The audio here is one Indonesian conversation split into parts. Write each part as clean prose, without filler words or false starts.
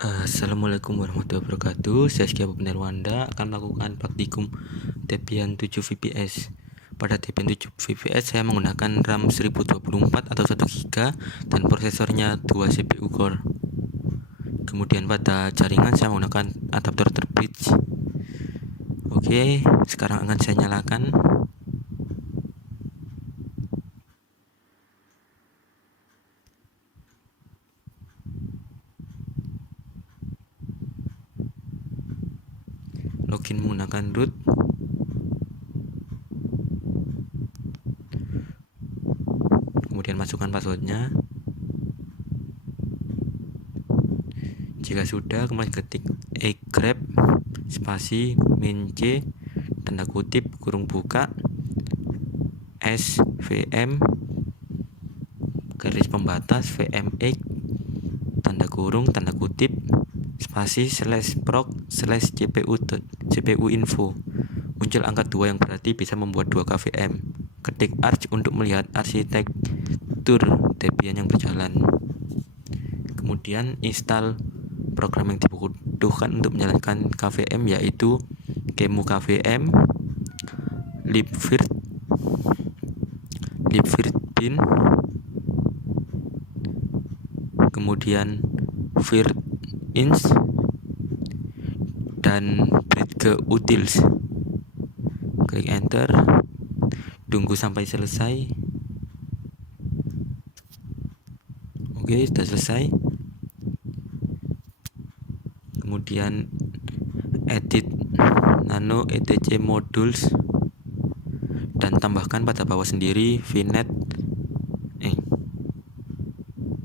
Assalamualaikum warahmatullahi wabarakatuh. Saya Sekia Nirwanda akan melakukan praktikum Debian 7 VPS. Pada Debian 7 VPS saya menggunakan RAM 1024 atau 1 GB dan prosesornya 2 CPU core. Kemudian pada jaringan saya menggunakan adaptor bridge. Oke, sekarang akan saya nyalakan. Login menggunakan root. Kemudian masukkan passwordnya. Jika sudah, kemudian ketik grep spasi min c tanda kutip kurung buka svm garis pembatas vmx tanda kurung tanda kutip spasi /proc/cpu info. Muncul angka 2 yang berarti bisa membuat 2 KVM. Ketik arch untuk melihat arsitektur Debian yang berjalan. Kemudian install program yang dibutuhkan untuk menjalankan KVM, yaitu qemu kvm, libvirt bin, kemudian virtins dan bridge-utils. Klik enter, tunggu sampai selesai. Oke, sudah selesai. Kemudian edit nano etc modules dan tambahkan pada bawah sendiri vnet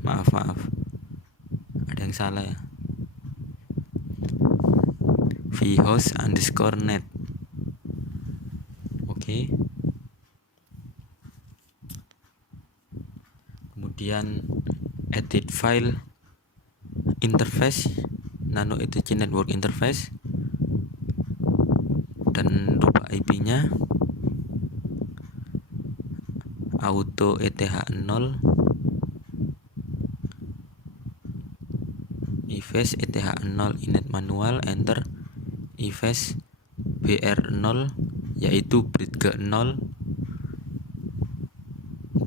maaf ada yang salah ya, vhost_net. Oke. Kemudian edit file interface nano etc network interface dan rubah IP-nya auto eth0 ifs eth0 init manual enter ifs br0 yaitu bridge0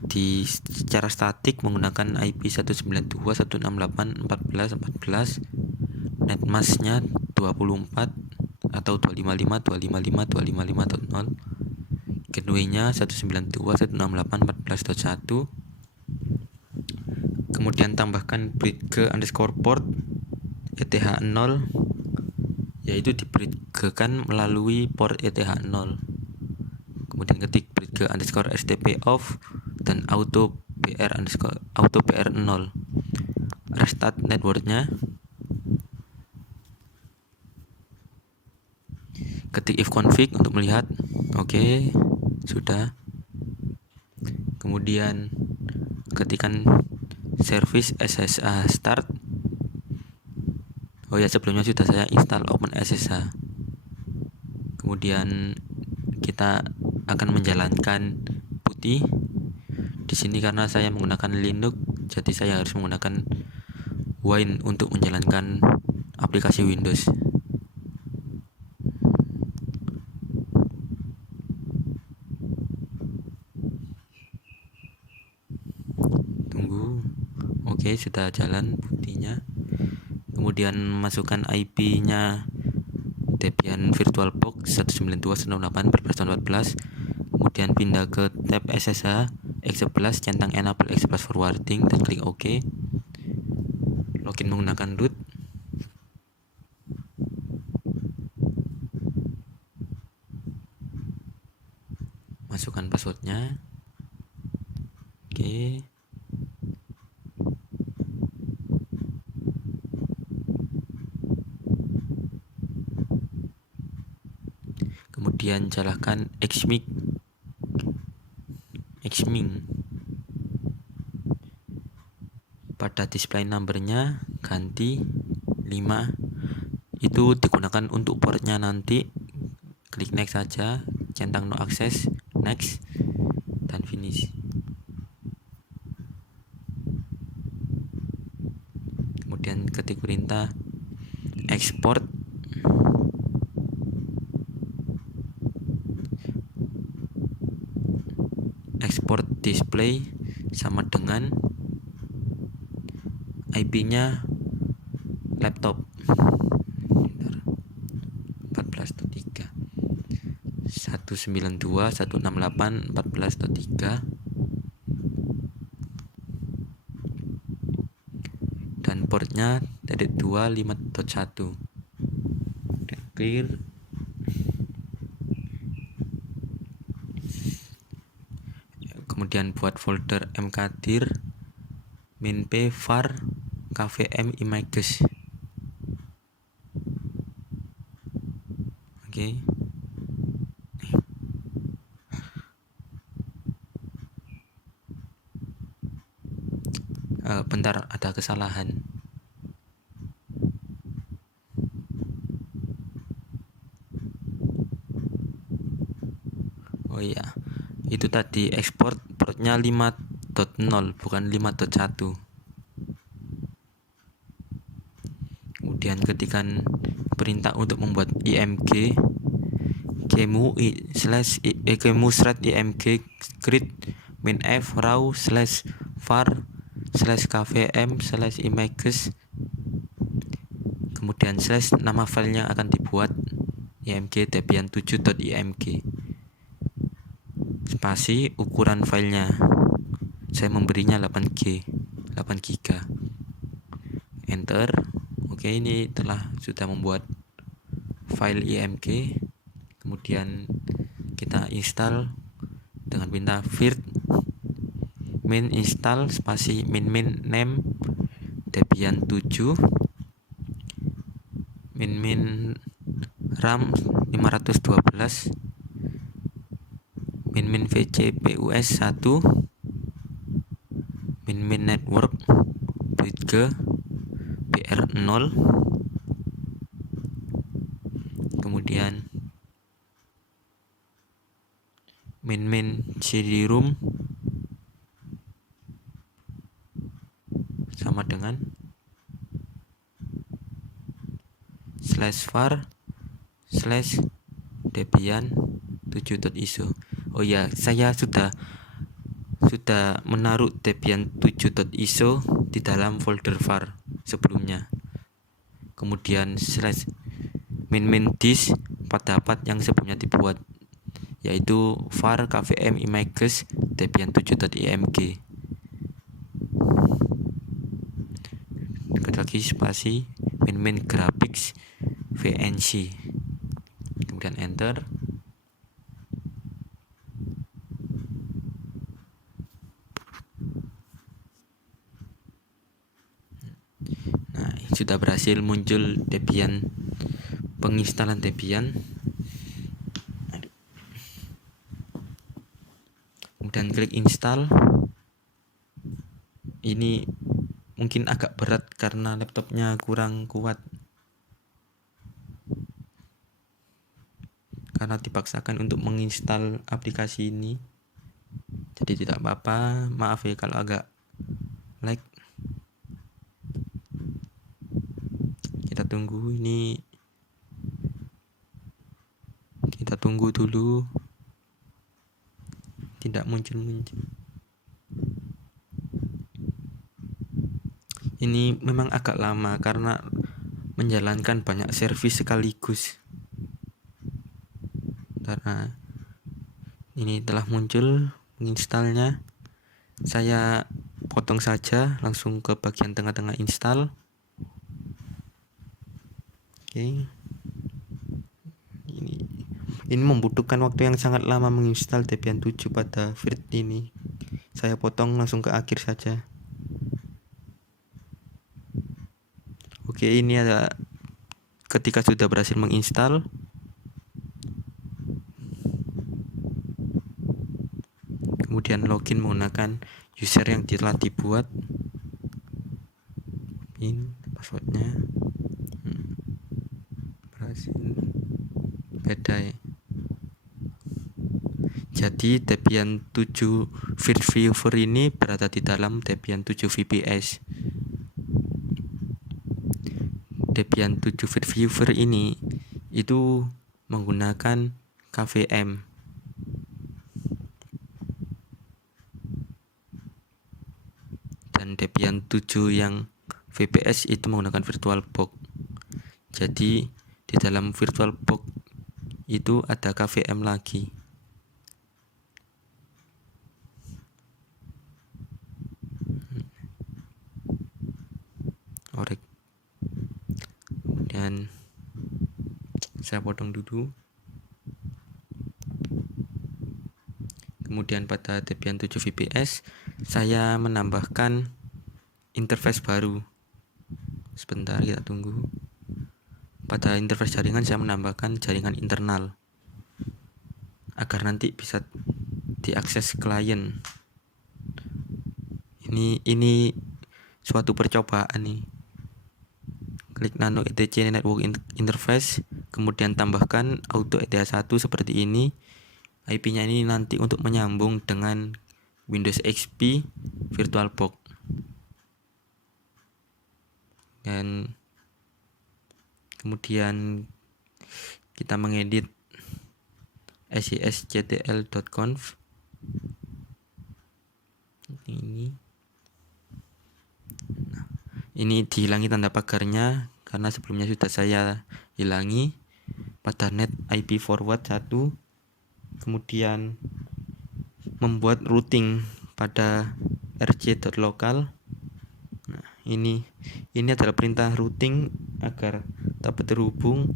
di secara statik menggunakan IP 192.168.14.14, netmasknya 24 atau 255.255.255.0, gateway-nya 192.168.14.1. Kemudian tambahkan bridge_port eth0 yaitu dibridgekan melalui port eth0. Kemudian ketik bridge_stp off dan auto br0. Restart networknya. Ketik ifconfig untuk melihat. Oke, sudah. Kemudian ketikkan service SSH start. Oh ya, sebelumnya sudah saya install OpenSSH. Kemudian kita akan menjalankan putih. Di sini karena saya menggunakan Linux, jadi saya harus menggunakan Wine untuk menjalankan aplikasi Windows. Tunggu. Oke, sudah jalan putihnya. Kemudian masukkan IP-nya Debian VirtualBox 192.168.14.14. Kemudian pindah ke tab SSH X11, centang enable express forwarding dan klik OK. Login menggunakan root. Masukkan passwordnya. Oke. Kemudian jalankan xmig. Pada display numbernya ganti 5, itu digunakan untuk portnya nanti. Klik next saja, centang no access, next dan finish. Kemudian ketik perintah export display sama dengan IP-nya laptop 14.3 192.168.14.3 dan portnya titik 2 5.1. dan clear. Kemudian buat folder mkdir minp var kvm images. Oke. Bentar, ada kesalahan. Oh iya, itu tadi ekspor portnya 5.0 bukan 5.1. Kemudian ketikkan perintah untuk membuat img kemu thread img grid minf raw /var /kvm /images, kemudian nama filenya akan dibuat img debian7.img spasi ukuran filenya saya memberinya 8 GB. Enter. Oke, ini sudah membuat file img. Kemudian kita install dengan perintah virt min install spasi min name debian7 min ram 512 min vcpus 1 min network bridge br0, kemudian min cd-rom sama dengan /var /debian7.iso. Oh ya, saya sudah menaruh debian7.iso di dalam folder var sebelumnya. Kemudian min disk pada path yang sebelumnya dibuat, yaitu var kvm images debian7.img. Dekat lagi spasi min graphics vnc, kemudian enter. Nah, sudah berhasil muncul Debian, penginstalan Debian. Kemudian klik install. Ini mungkin agak berat karena laptopnya kurang kuat, karena dipaksakan untuk menginstal aplikasi ini. Jadi tidak apa-apa, maaf ya kalau agak lag. Kita tunggu ini, kita tunggu dulu, tidak muncul. Ini memang agak lama karena menjalankan banyak servis sekaligus. Karena ini telah muncul menginstalnya, saya potong saja langsung ke bagian tengah-tengah install. Oke. Ini membutuhkan waktu yang sangat lama menginstal Debian 7 pada virt ini. Saya potong langsung ke akhir saja. Oke, ini ada ketika sudah berhasil menginstal. Kemudian login menggunakan user yang telah dibuat. PIN, passwordnya berhasil beda ya. Jadi Debian 7 virt viewer ini berada di dalam Debian 7 VPS. Debian 7 viewer ini itu menggunakan KVM. Dan Debian 7 yang VPS itu menggunakan VirtualBox. Jadi di dalam VirtualBox itu ada KVM lagi. Orek. Kemudian saya potong dulu. Kemudian pada Debian 7 VPS saya menambahkan interface baru. Sebentar, kita tunggu. Pada interface jaringan saya menambahkan jaringan internal agar nanti bisa diakses klien. Ini suatu percobaan nih. Klik nano etc network interface, kemudian tambahkan auto ETH1 seperti ini. IP-nya ini nanti untuk menyambung dengan Windows XP VirtualBox. Dan kemudian kita mengedit sysctl.conf ini. Nah, ini dihilangi tanda pagarnya karena sebelumnya sudah saya hilangi pada net IP forward 1. Kemudian membuat routing pada rc.local. Nah, ini adalah perintah routing agar dapat terhubung,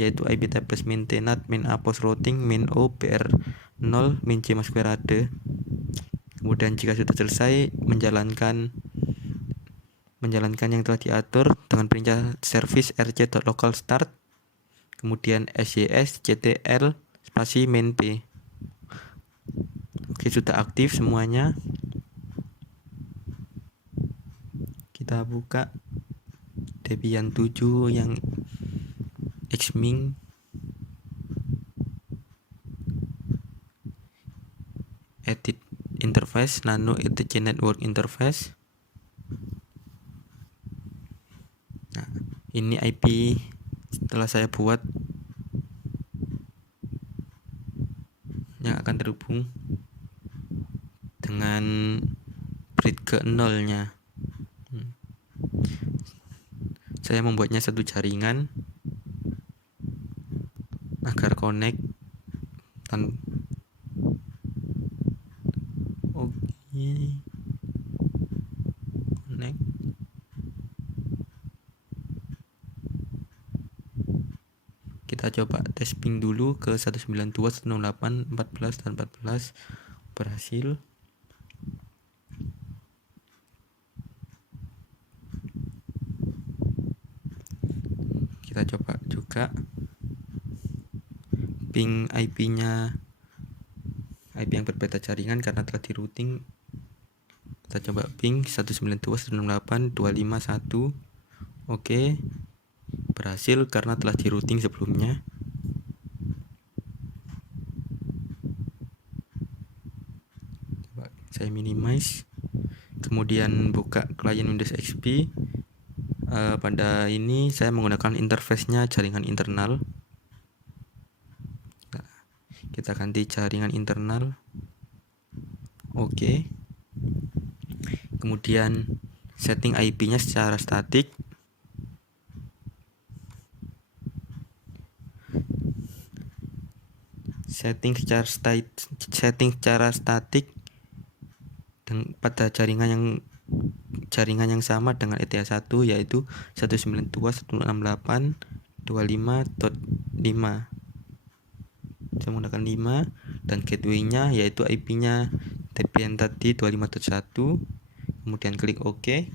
yaitu IP tables min tenat min apos routing min o br 0 min c masquerade. Kemudian jika sudah selesai menjalankan yang telah diatur dengan perintah service rc.local start, kemudian sysctl spasi main p. Oke, sudah aktif semuanya. Kita buka Debian 7 yang Xming. Edit interface, nano etc network interface. Nah, ini IP setelah saya buat yang akan terhubung dengan bridge ke 0-nya. Saya membuatnya satu jaringan agar connect. Connect. Kita coba tes ping dulu ke 192.168.14 dan 14. Berhasil. Kita coba juga ping IP-nya, IP yang berbeda jaringan karena telah di routing. Kita coba ping 192.168.251. Oke, berhasil karena telah di routing sebelumnya. Coba saya minimize, kemudian buka klien Windows XP. Pada ini saya menggunakan interface-nya jaringan internal. Nah, kita ganti jaringan internal. Oke. Kemudian setting IP-nya secara statik. Setting secara statik dan pada jaringan yang sama dengan ETH1, yaitu 192.168.25.5. Saya menggunakan 5 dan gateway-nya yaitu IP-nya Debian tadi 25.1. Kemudian klik OK.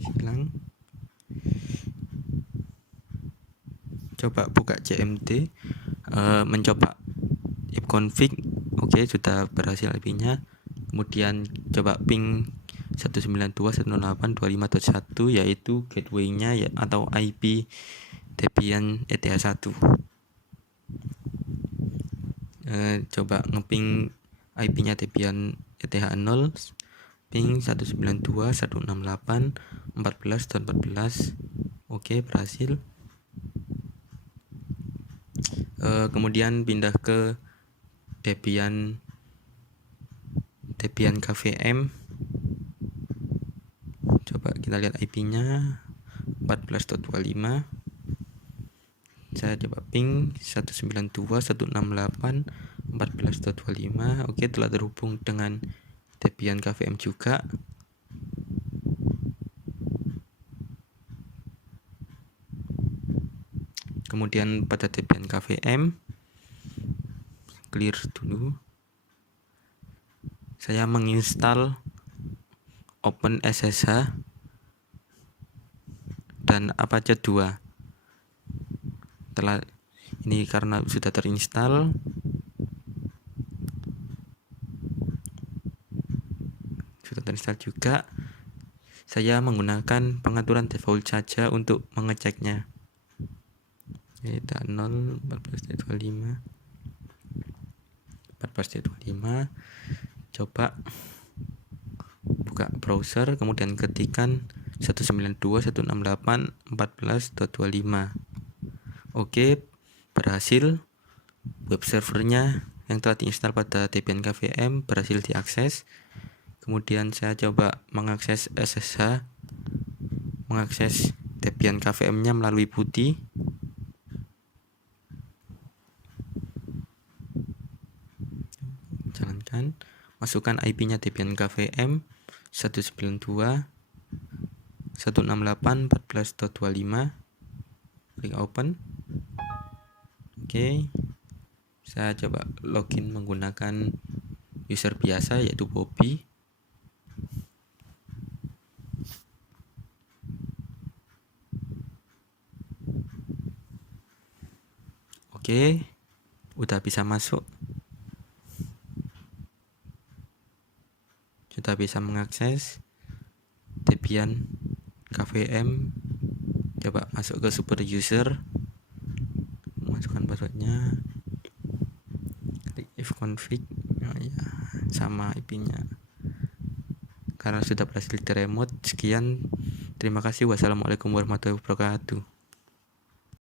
Hilang. Coba buka CMD, mencoba ipconfig. Oke, sudah berhasil IP-nya. Kemudian coba ping 192.168.25.1 yaitu gateway-nya atau IP Debian ETH1. Coba ngeping IP-nya Debian ETH0 ping 192.168.14.14. Oke, berhasil. Kemudian pindah ke Debian KVM. Coba kita lihat IP-nya 14.25. Saya coba ping 192.168.14.25. Oke, telah terhubung dengan Debian KVM juga. Kemudian pada Debian KVM, clear dulu. Saya menginstal OpenSSH dan Apache 2. Ini karena sudah terinstall, juga. Saya menggunakan pengaturan default saja untuk mengeceknya. ETH0 14.25. Coba buka browser, kemudian ketikkan 192.168.14.25. Oke, berhasil. Web servernya yang telah diinstal pada Debian KVM berhasil diakses. Kemudian saya coba mengakses SSH, mengakses Debian KVM-nya melalui PuTTY. Jalankan, masukkan IP-nya Debian KVM 192.168.14.25. Klik open. Oke, saya coba login menggunakan user biasa yaitu Bobby. Oke, udah bisa masuk. Sudah bisa mengakses Debian KVM. Coba masuk ke super user, masukkan passwordnya, klik ifconfig, sama IP-nya. Karena sudah berhasil di remote. Sekian, terima kasih. Wassalamualaikum warahmatullahi wabarakatuh.